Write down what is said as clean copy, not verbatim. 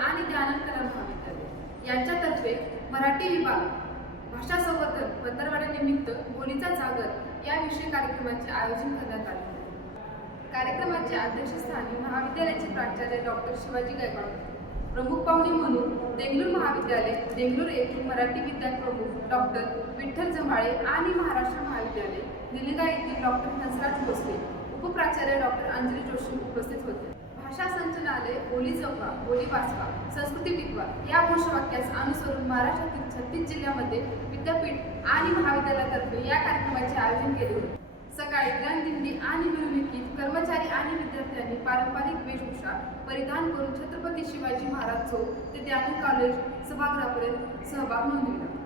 आणि ज्ञानंद कला महाविद्यालय यांच्यातर्फे मराठी विभाग भाषा संवर्धन पंधरवड्यानिमित्त बोलीचा जागर या विषय कार्यक्रमाचे आयोजन करण्यात आले. कार्यक्रमाच्या अध्यक्षस्थानी महाविद्यालयाचे प्राचार्य डॉक्टर शिवाजी गायकवाड, प्रमुख पाहुणे म्हणून देंगलूर महाविद्यालय देंगलूर येथील मराठी विद्यान प्रमुख डॉक्टर विठ्ठल जमाळे आणि महाराष्ट्र महाविद्यालय निलंगा येथील डॉक्टर हंसराज भोसले, उपप्राचार्य डॉक्टर अंजली जोशी उपस्थित होते. भाषा संचालनालय बोली जपा, बोली वाचवा, संस्कृती टिकवा या घोषवाक्यास अनुसरून महाराष्ट्रातील 36 जिल्ह्यामध्ये विद्यापीठ आणि महाविद्यालयातर्फे या कार्यक्रमाचे आयोजन केले होते. सकाळी रणदिंडी आणि मिरवणुकीत कर्मचारी आणि विद्यार्थ्यांनी पारंपरिक वेशभूषा परिधान करून छत्रपती शिवाजी महाराज चौक ते ज्ञानंद कॉलेज सभागृहापर्यंत सहभाग नोंदविला.